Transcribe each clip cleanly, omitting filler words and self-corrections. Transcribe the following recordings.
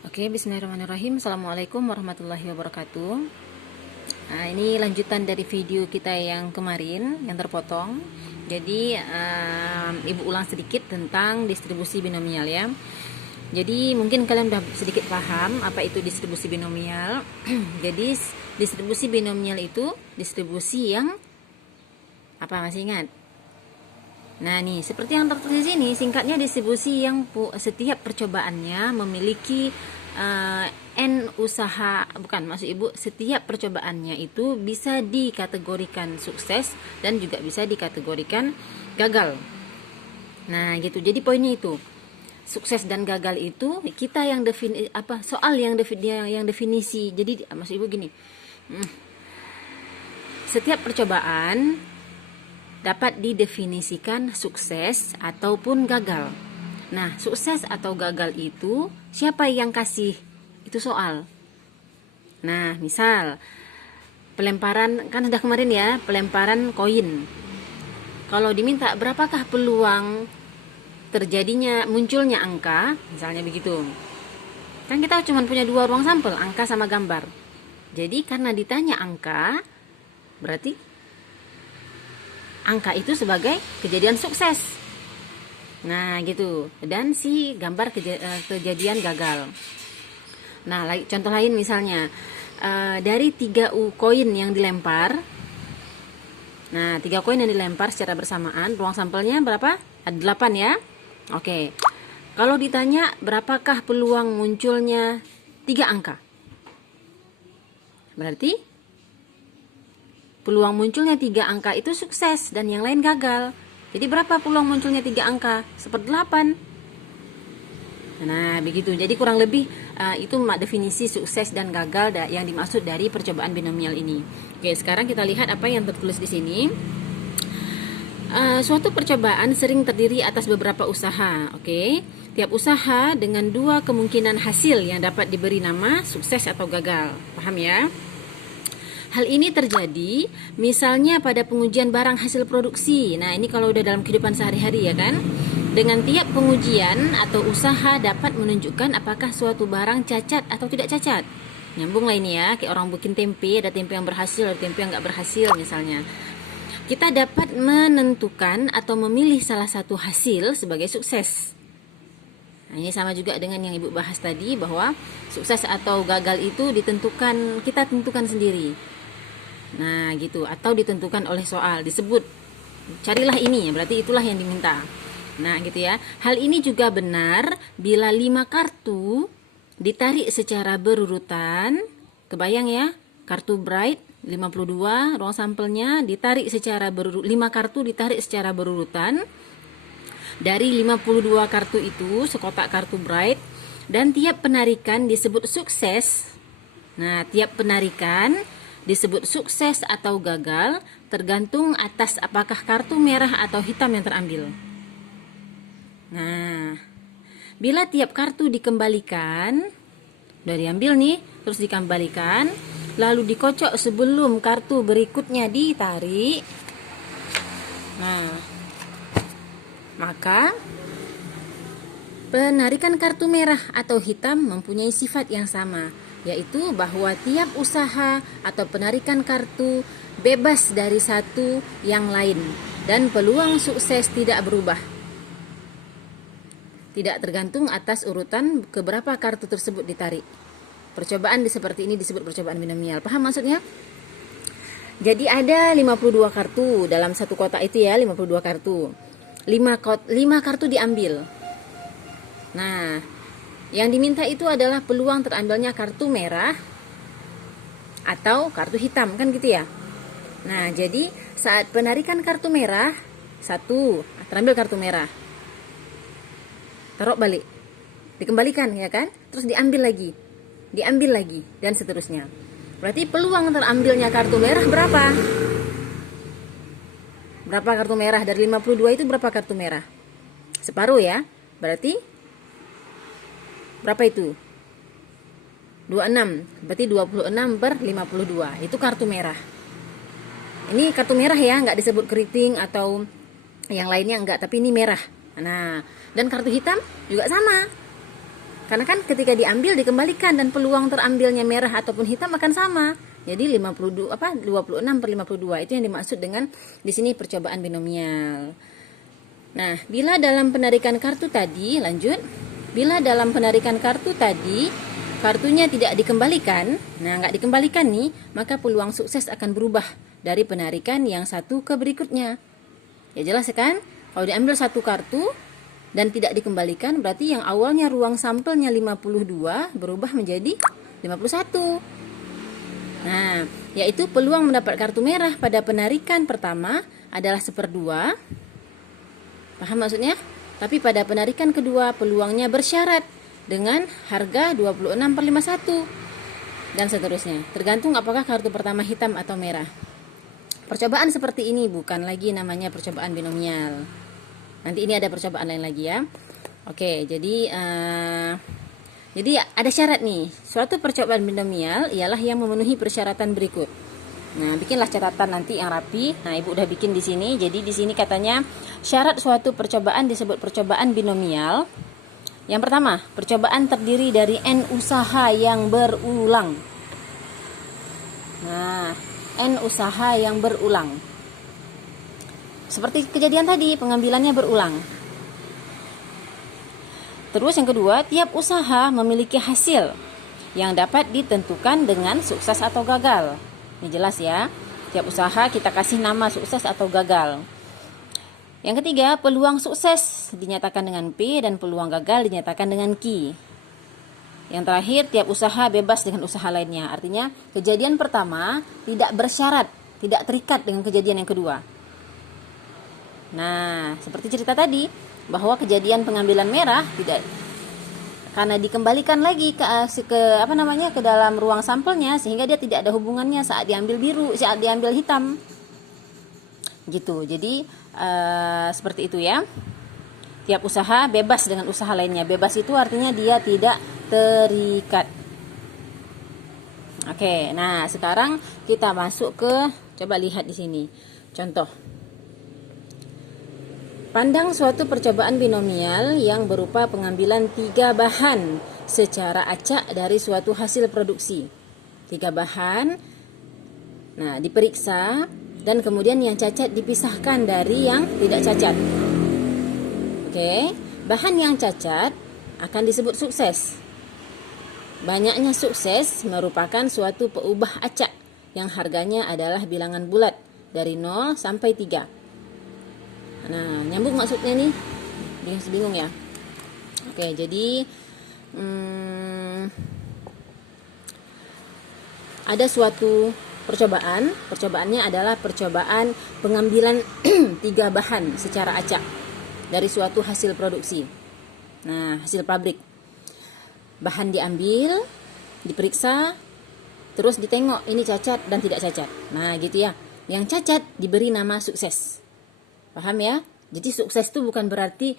Oke, bismillahirrahmanirrahim. Assalamualaikum warahmatullahi wabarakatuh. Nah, ini lanjutan dari video kita yang kemarin, yang terpotong. Jadi, Ibu ulang sedikit tentang distribusi binomial ya. Jadi, mungkin kalian udah sedikit paham apa itu distribusi binomial. Jadi, distribusi binomial itu distribusi yang apa, masih ingat? Nah, nih seperti yang tertulis ini, singkatnya distribusi yang setiap percobaannya memiliki n usaha, bukan, maksud Ibu, setiap percobaannya itu bisa dikategorikan sukses dan juga bisa dikategorikan gagal. Nah, gitu. Jadi poinnya itu. Sukses dan gagal itu kita yang soal yang definisi. Jadi maksud Ibu gini. Setiap percobaan dapat didefinisikan sukses ataupun gagal. Nah, sukses atau gagal itu siapa yang kasih? Itu soal. Nah, misal pelemparan, kan sudah kemarin ya, pelemparan koin. Kalau diminta berapakah peluang terjadinya munculnya angka, misalnya begitu. Kan kita cuma punya dua ruang sampel, angka sama gambar. Jadi karena ditanya angka, berarti angka itu sebagai kejadian sukses. Nah, gitu. Dan si gambar kejadian gagal. Nah, contoh lain misalnya dari 3 koin yang dilempar. Nah, 3 koin yang dilempar secara bersamaan, ruang sampelnya berapa? Ada 8 ya. Oke. Kalau ditanya berapakah peluang munculnya 3 angka? Berarti peluang munculnya 3 angka itu sukses dan yang lain gagal. Jadi berapa peluang munculnya 3 angka? 1/8. Nah, begitu. Jadi kurang lebih itu definisi sukses dan gagal yang dimaksud dari percobaan binomial ini. Oke, sekarang kita lihat apa yang tertulis di sini. Suatu percobaan sering terdiri atas beberapa usaha. Oke, tiap usaha dengan 2 kemungkinan hasil yang dapat diberi nama sukses atau gagal. Paham ya? Hal ini terjadi misalnya pada pengujian barang hasil produksi. Nah, ini kalau udah dalam kehidupan sehari-hari ya kan. Dengan tiap pengujian atau usaha dapat menunjukkan apakah suatu barang cacat atau tidak cacat. Nyambung lah ini ya, kayak orang bikin tempe, ada tempe yang berhasil, ada tempe yang nggak berhasil misalnya. Kita dapat menentukan atau memilih salah satu hasil sebagai sukses. Nah, ini sama juga dengan yang Ibu bahas tadi, bahwa sukses atau gagal itu kita tentukan sendiri. Nah, gitu, atau ditentukan oleh soal, disebut carilah ini, berarti itulah yang diminta. Nah, gitu ya. Hal ini juga benar bila 5 kartu ditarik secara berurutan. Kebayang ya? Kartu bright 52, ruang sampelnya ditarik secara 5 kartu ditarik secara berurutan. Dari 52 kartu itu, sekotak kartu bright, dan tiap penarikan disebut sukses. Nah, tiap penarikan disebut sukses atau gagal tergantung atas apakah kartu merah atau hitam yang terambil. Nah, bila tiap kartu dikembalikan, udah diambil nih, terus dikembalikan, lalu dikocok sebelum kartu berikutnya ditarik. Nah, maka penarikan kartu merah atau hitam mempunyai sifat yang sama, yaitu bahwa tiap usaha atau penarikan kartu bebas dari satu yang lain dan peluang sukses tidak berubah. Tidak tergantung atas urutan keberapa kartu tersebut ditarik. Percobaan seperti ini disebut percobaan binomial. Paham maksudnya? Jadi ada 52 kartu dalam satu kotak itu ya, 52 kartu. 5 kartu diambil. Nah, yang diminta itu adalah peluang terambilnya kartu merah atau kartu hitam, kan gitu ya. Nah, jadi saat penarikan kartu merah, terambil kartu merah, taruh balik, dikembalikan ya kan, terus diambil lagi, dan seterusnya. Berarti peluang terambilnya kartu merah berapa? Berapa kartu merah? Dari 52 itu berapa kartu merah? Separuh ya. Berarti berapa itu? 26. Berarti 26/52. Itu kartu merah. Ini kartu merah ya, nggak disebut keriting atau yang lainnya enggak, tapi ini merah. Nah, dan kartu hitam juga sama. Karena kan ketika diambil dikembalikan dan peluang terambilnya merah ataupun hitam akan sama. Jadi 26 per 52 itu yang dimaksud dengan di sini percobaan binomial. Nah, bila dalam penarikan kartu tadi, lanjut. Bila dalam penarikan kartu tadi kartunya tidak dikembalikan, nggak dikembalikan nih, maka peluang sukses akan berubah dari penarikan yang satu ke berikutnya. Ya jelas kan? Kalau diambil satu kartu dan tidak dikembalikan, berarti yang awalnya ruang sampelnya 52 berubah menjadi 51. Nah, yaitu peluang mendapat kartu merah pada penarikan pertama adalah 1/2. Paham maksudnya? Tapi pada penarikan kedua peluangnya bersyarat dengan harga 26 per 51. Dan seterusnya. Tergantung apakah kartu pertama hitam atau merah. Percobaan seperti ini bukan lagi namanya percobaan binomial. Nanti ini ada percobaan lain lagi ya. Oke, jadi ada syarat nih. Suatu percobaan binomial ialah yang memenuhi persyaratan berikut. Nah, bikinlah catatan nanti yang rapi. Nah, Ibu udah bikin di sini. Jadi di sini katanya syarat suatu percobaan disebut percobaan binomial. Yang pertama, percobaan terdiri dari n usaha yang berulang. Nah, n usaha yang berulang. Seperti kejadian tadi, pengambilannya berulang. Terus yang kedua, tiap usaha memiliki hasil yang dapat ditentukan dengan sukses atau gagal. Ini jelas ya. Tiap usaha kita kasih nama sukses atau gagal. Yang ketiga, peluang sukses dinyatakan dengan P dan peluang gagal dinyatakan dengan Q. Yang terakhir, tiap usaha bebas dengan usaha lainnya. Artinya, kejadian pertama tidak bersyarat, tidak terikat dengan kejadian yang kedua. Nah, seperti cerita tadi, bahwa kejadian pengambilan merah tidak karena dikembalikan lagi ke dalam ruang sampelnya, sehingga dia tidak ada hubungannya saat diambil biru, saat diambil hitam. Gitu. Jadi seperti itu ya. Tiap usaha bebas dengan usaha lainnya. Bebas itu artinya dia tidak terikat. Oke, nah sekarang kita masuk ke, coba lihat di sini. Contoh. Pandang suatu percobaan binomial yang berupa pengambilan 3 bahan secara acak dari suatu hasil produksi. 3 bahan, nah diperiksa dan kemudian yang cacat dipisahkan dari yang tidak cacat. Oke, bahan yang cacat akan disebut sukses. Banyaknya sukses merupakan suatu peubah acak yang harganya adalah bilangan bulat dari 0 sampai 3. Nah, nyambung maksudnya nih? Bingung ya? Oke, jadi ada suatu percobaan. Percobaannya adalah percobaan pengambilan 3 bahan secara acak dari suatu hasil produksi. Nah, hasil pabrik. Bahan diambil, diperiksa, terus ditengok ini cacat dan tidak cacat. Nah, gitu ya. Yang cacat diberi nama sukses. Paham ya? Jadi sukses itu bukan berarti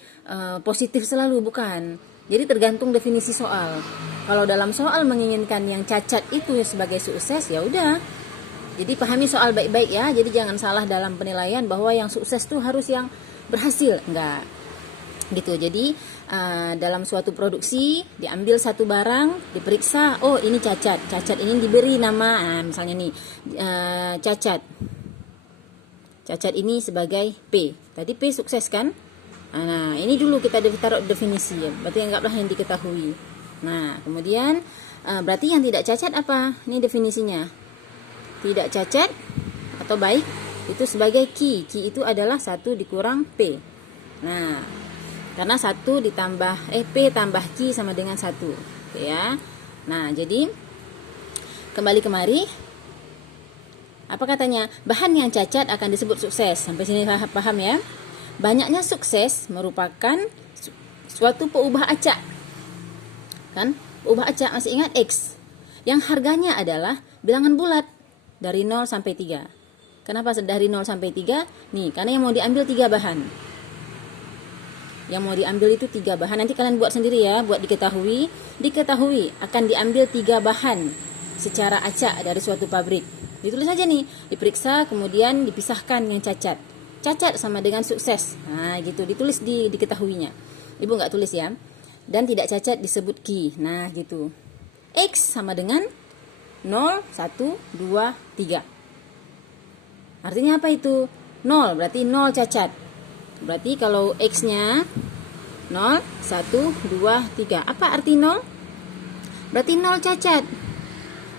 positif selalu, bukan. Jadi tergantung definisi soal. Kalau dalam soal menginginkan yang cacat itu sebagai sukses, ya udah. Jadi pahami soal baik-baik ya. Jadi jangan salah dalam penilaian bahwa yang sukses itu harus yang berhasil. Enggak. Gitu. Jadi dalam suatu produksi diambil satu barang, diperiksa, oh ini cacat. Cacat ini diberi nama, misalnya nih cacat. Cacat ini sebagai P. Tadi P sukses kan? Nah, ini dulu kita taruh definisi ya. Berarti anggaplah yang diketahui. Nah, kemudian berarti yang tidak cacat apa? Ini definisinya. Tidak cacat atau baik itu sebagai Q. Q itu adalah 1 dikurang P. Nah, karena 1 ditambah P tambah Q sama dengan 1. Oke ya. Nah, jadi kembali kemari. Apa katanya? Bahan yang cacat akan disebut sukses. Sampai sini paham ya? Banyaknya sukses merupakan suatu peubah acak. Kan? Peubah acak masih ingat X. Yang harganya adalah bilangan bulat dari 0 sampai 3. Kenapa dari 0 sampai 3? Nih, karena yang mau diambil 3 bahan. Yang mau diambil itu 3 bahan. Nanti kalian buat sendiri ya, buat diketahui. Diketahui akan diambil 3 bahan secara acak dari suatu pabrik. Ditulis aja nih, diperiksa kemudian dipisahkan yang cacat. Cacat sama dengan sukses. Nah, gitu ditulis diketahuinya. Ibu nggak tulis ya. dan tidak cacat disebut ki. Nah, gitu. X sama dengan 0, 1, 2, 3. Artinya apa itu? 0, berarti 0 cacat. Berarti kalau X-nya 0, 1, 2, 3. Apa arti 0? Berarti 0 cacat.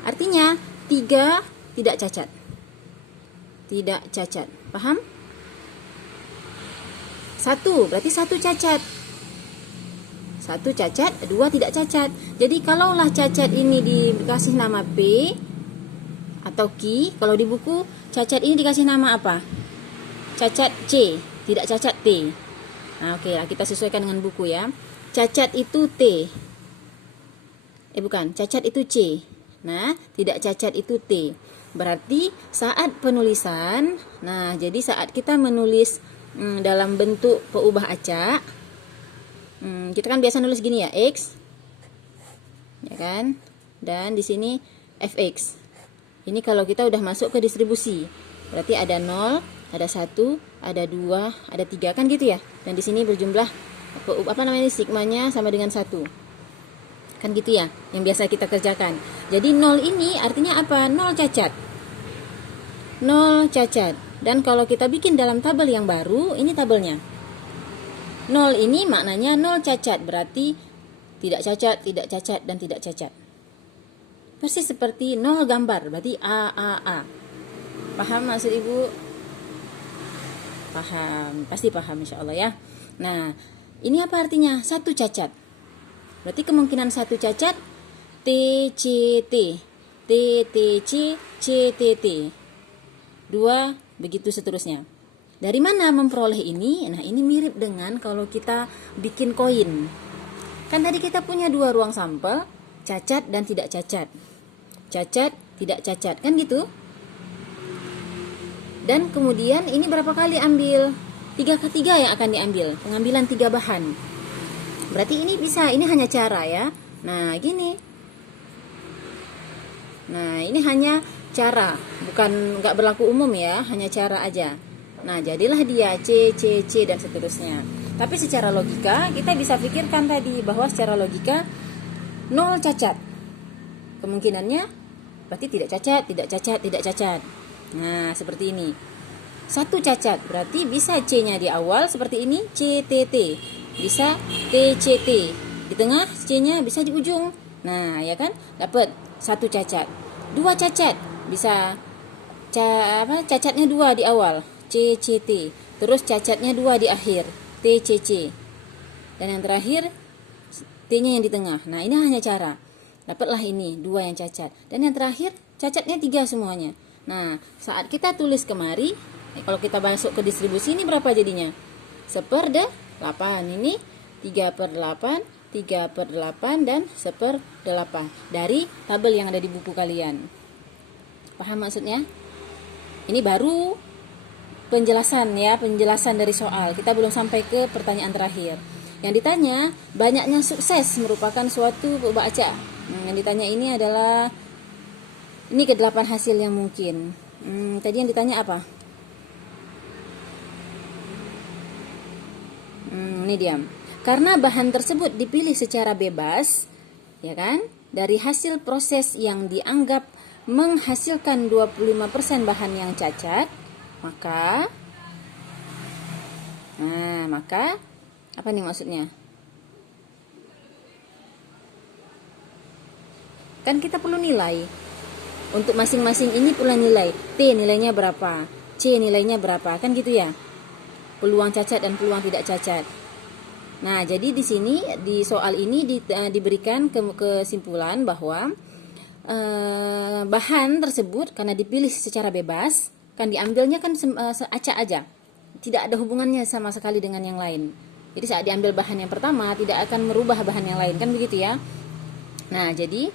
Artinya 3 tidak cacat. Tidak cacat. Paham? 1 berarti 1 cacat. 1 cacat, 2 tidak cacat. Jadi kalaulah cacat ini dikasih nama P atau Q, kalau di buku cacat ini dikasih nama apa? Cacat C, tidak cacat T. Nah, oke lah, kita sesuaikan dengan buku ya. Cacat itu T. Bukan, cacat itu C. Nah, tidak cacat itu T. Berarti saat penulisan, nah jadi saat kita menulis dalam bentuk peubah acak, kita kan biasa nulis gini ya, X, ya kan? Dan di sini fx. Ini kalau kita udah masuk ke distribusi, berarti ada 0, ada 1, ada 2, ada 3, kan gitu ya. Dan di sini berjumlah sigmanya sama dengan 1. Kan gitu ya, yang biasa kita kerjakan. Jadi 0 ini artinya apa? 0 cacat. 0 cacat. Dan kalau kita bikin dalam tabel yang baru, ini tabelnya. 0 ini maknanya 0 cacat, berarti tidak cacat, tidak cacat, dan tidak cacat. Persis seperti 0 gambar, berarti A. Paham maksud Ibu? Paham, pasti paham insya Allah ya. Nah, ini apa artinya? 1 cacat. Berarti kemungkinan 1 cacat TCT, TTC, CTT. 2, begitu seterusnya. Dari mana memperoleh ini? Nah, ini mirip dengan kalau kita bikin koin. Kan tadi kita punya 2 ruang sampel, cacat dan tidak cacat. Cacat, tidak cacat, kan gitu? Dan kemudian ini berapa kali ambil? 3x3 yang akan diambil, pengambilan 3 bahan. Berarti ini bisa, ini hanya cara ya. Nah, gini. Nah, ini hanya cara, bukan nggak berlaku umum ya, hanya cara aja. Nah, jadilah dia C, C, C, dan seterusnya. Tapi secara logika, kita bisa pikirkan tadi bahwa secara logika 0 cacat. Kemungkinannya berarti tidak cacat, tidak cacat, tidak cacat. Nah, seperti ini. 1 cacat, berarti bisa C-nya di awal seperti ini, CTT. Bisa TCT. Di tengah C-nya bisa di ujung. Nah, ya kan? Dapat 1 cacat. 2 cacat, bisa cacatnya 2 di awal, CCT. Terus cacatnya 2 di akhir, TCC. Dan yang terakhir T-nya yang di tengah. Nah, ini hanya cara. Dapatlah ini 2 yang cacat. Dan yang terakhir cacatnya 3 semuanya. Nah, saat kita tulis kemari, kalau kita masuk ke distribusi ini berapa jadinya? 1/8. Ini 3/8, 3/8, dan 1/8 dari tabel yang ada di buku kalian. Paham maksudnya? Ini baru penjelasan ya, penjelasan dari soal. Kita belum sampai ke pertanyaan terakhir. Yang ditanya, banyaknya sukses merupakan suatu peubah acak. Yang ditanya ini adalah ini ke-8 hasil yang mungkin. Tadi yang ditanya apa? Ini diam. Karena bahan tersebut dipilih secara bebas, ya kan? Dari hasil proses yang dianggap menghasilkan 25% bahan yang cacat, maka apa nih maksudnya? Kan kita perlu nilai. Untuk masing-masing ini perlu nilai. T nilainya berapa? C nilainya berapa? Kan gitu ya. Peluang cacat dan peluang tidak cacat. Nah, jadi di sini di soal ini diberikan kesimpulan bahwa bahan tersebut karena dipilih secara bebas, kan diambilnya kan acak aja. Tidak ada hubungannya sama sekali dengan yang lain. Jadi saat diambil bahan yang pertama tidak akan merubah bahan yang lain, kan begitu ya. Nah, jadi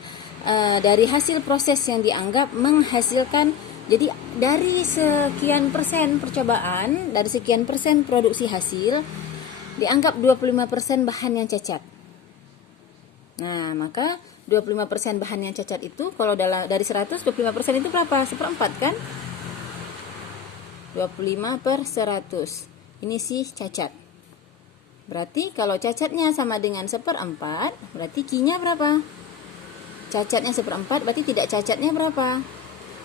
dari hasil proses yang dianggap menghasilkan, jadi dari sekian persen percobaan, dari sekian persen produksi hasil, dianggap 25% bahan yang cacat. Nah, maka 25% bahan yang cacat itu, kalau dari 100, 25% itu berapa? 1/4 kan? 25/100. Ini sih cacat. Berarti kalau cacatnya sama dengan 1/4, berarti Q-nya berapa? Cacatnya 1/4, berarti tidak cacatnya berapa?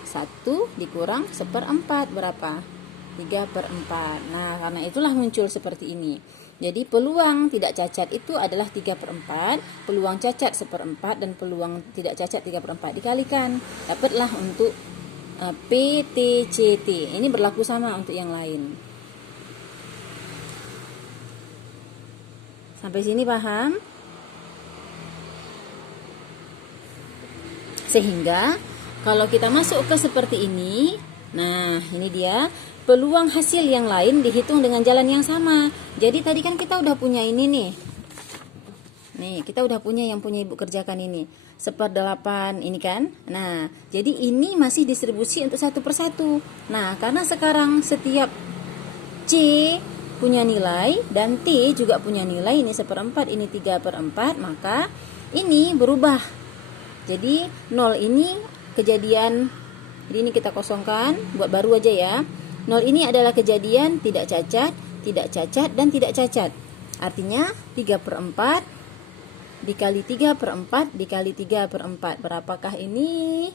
1 dikurang 1/4 berapa? 3/4. Nah, karena itulah muncul seperti ini. Jadi peluang tidak cacat itu adalah 3/4, peluang cacat 1/4, dan peluang tidak cacat 3/4. Dikalikan, dapatlah untuk PTCT. Ini berlaku sama untuk yang lain. Sampai sini paham? Sehingga kalau kita masuk ke seperti ini, nah ini dia, peluang hasil yang lain dihitung dengan jalan yang sama. Jadi tadi kan kita udah punya ini nih. Nih, kita udah punya yang punya Ibu kerjakan ini. 1/8 ini kan. Nah, jadi ini masih distribusi untuk satu persatu. Nah, karena sekarang setiap C punya nilai dan T juga punya nilai, ini 1/4, ini 3/4, maka ini berubah. Jadi 0 ini kejadian, jadi ini kita kosongkan, buat baru aja ya. 0 ini adalah kejadian tidak cacat, dan tidak cacat. Artinya 3/4 dikali 3/4 dikali 3/4. Berapakah ini?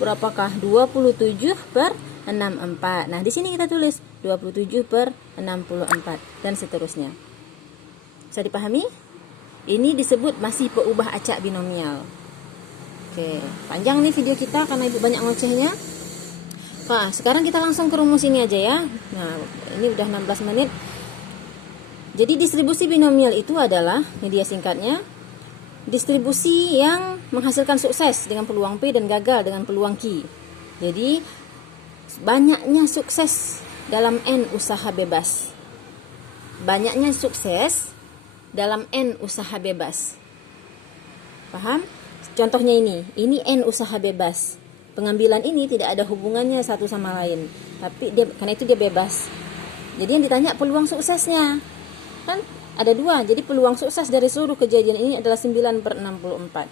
Berapakah? 27/64. Nah, di sini kita tulis 27/64 dan seterusnya. Bisa dipahami? Ini disebut masih peubah acak binomial. Oke, panjang nih video kita karena Ibu banyak ngocehnya. Nah, sekarang kita langsung ke rumus ini aja ya. Nah, ini udah 16 menit. Jadi distribusi binomial itu adalah, ini dia singkatnya, distribusi yang menghasilkan sukses dengan peluang P dan gagal dengan peluang Q. Jadi banyaknya sukses dalam N usaha bebas. Banyaknya sukses dalam N usaha bebas. Paham? Contohnya ini N usaha bebas. Pengambilan ini tidak ada hubungannya satu sama lain, tapi karena itu dia bebas. Jadi yang ditanya peluang suksesnya. Kan ada 2, jadi peluang sukses dari seluruh kejadian ini adalah 9/64.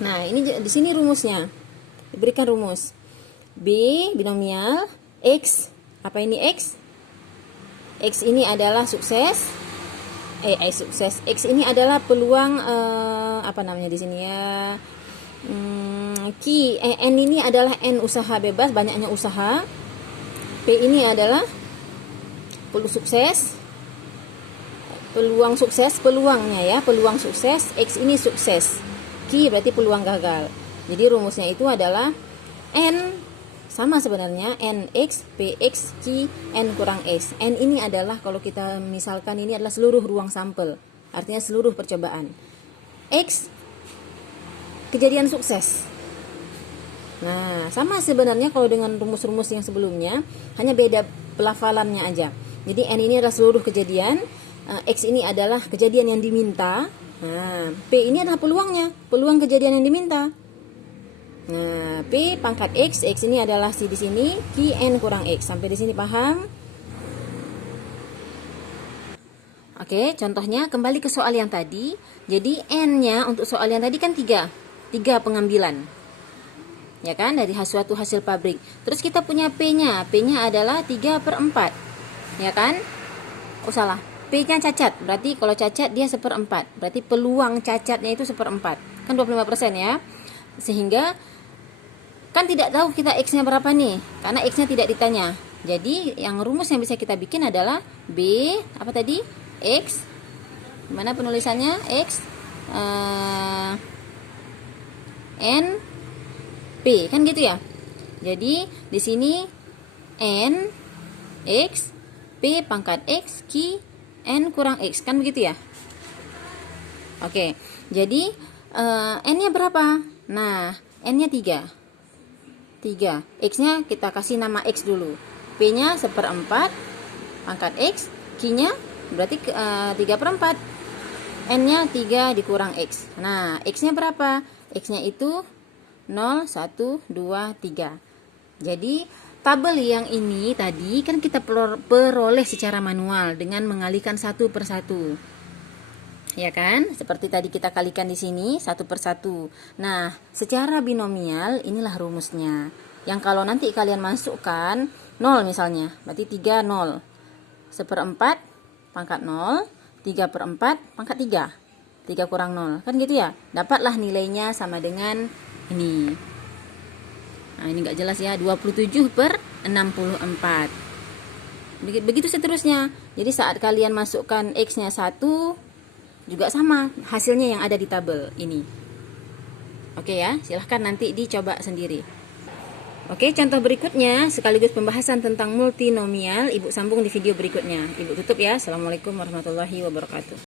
Nah, ini di sini rumusnya. Diberikan rumus. B binomial, X, apa ini X? X ini adalah sukses. Sukses. X ini adalah peluang apa namanya di sini ya? N ini adalah N usaha bebas, banyaknya usaha. P ini adalah peluang sukses. Peluang sukses, peluangnya ya, peluang sukses. X ini sukses. Q berarti peluang gagal. Jadi rumusnya itu adalah N sama sebenarnya NX, PX, Q, N kurang X. N ini adalah, kalau kita misalkan ini adalah seluruh ruang sampel, artinya seluruh percobaan. X kejadian sukses. Nah, sama sebenarnya kalau dengan rumus-rumus yang sebelumnya, hanya beda pelafalannya aja. Jadi N ini adalah seluruh kejadian, X ini adalah kejadian yang diminta. Nah, P ini adalah peluangnya, peluang kejadian yang diminta. Nah, P pangkat X, X ini adalah si di sini, Q N kurang X. Sampai di sini paham? Oke, contohnya kembali ke soal yang tadi. Jadi N-nya untuk soal yang tadi kan 3 pengambilan. Ya kan, dari suatu hasil pabrik. Terus kita punya P-nya. P-nya adalah 3/4. Ya kan? Oh salah. P-nya cacat. Berarti kalau cacat dia 1/4. Berarti peluang cacatnya itu 1/4. Kan 25% ya. Sehingga kan tidak tahu kita X-nya berapa nih. Karena X-nya tidak ditanya. Jadi yang rumus yang bisa kita bikin adalah B, apa tadi? X. Mana penulisannya? X N P, kan gitu ya. Jadi di sini N X P pangkat X Q N kurang X, kan begitu ya. Oke, jadi N-nya berapa? Nah, N-nya 3. X-nya kita kasih nama X dulu. P-nya 1/4 pangkat X, Q-nya berarti 3/4. N-nya 3 dikurang X. Nah, X-nya berapa? X-nya itu 0, 1, 2, 3. Jadi tabel yang ini tadi kan kita peroleh secara manual dengan mengalihkan satu persatu. Ya kan? Seperti tadi kita kalikan di sini satu persatu. Nah, secara binomial inilah rumusnya. Yang kalau nanti kalian masukkan 0 misalnya, berarti 3, 0. 1/4 pangkat 0, 3/4 pangkat 3. 3 kurang 0. Kan gitu ya? Dapatlah nilainya sama dengan ini. Nah, ini nggak jelas ya. 27/64. Begitu seterusnya. Jadi saat kalian masukkan X-nya 1, juga sama hasilnya yang ada di tabel ini. Oke ya, silahkan nanti dicoba sendiri. Oke, contoh berikutnya sekaligus pembahasan tentang multinomial. Ibu sambung di video berikutnya. Ibu tutup ya. Assalamualaikum warahmatullahi wabarakatuh.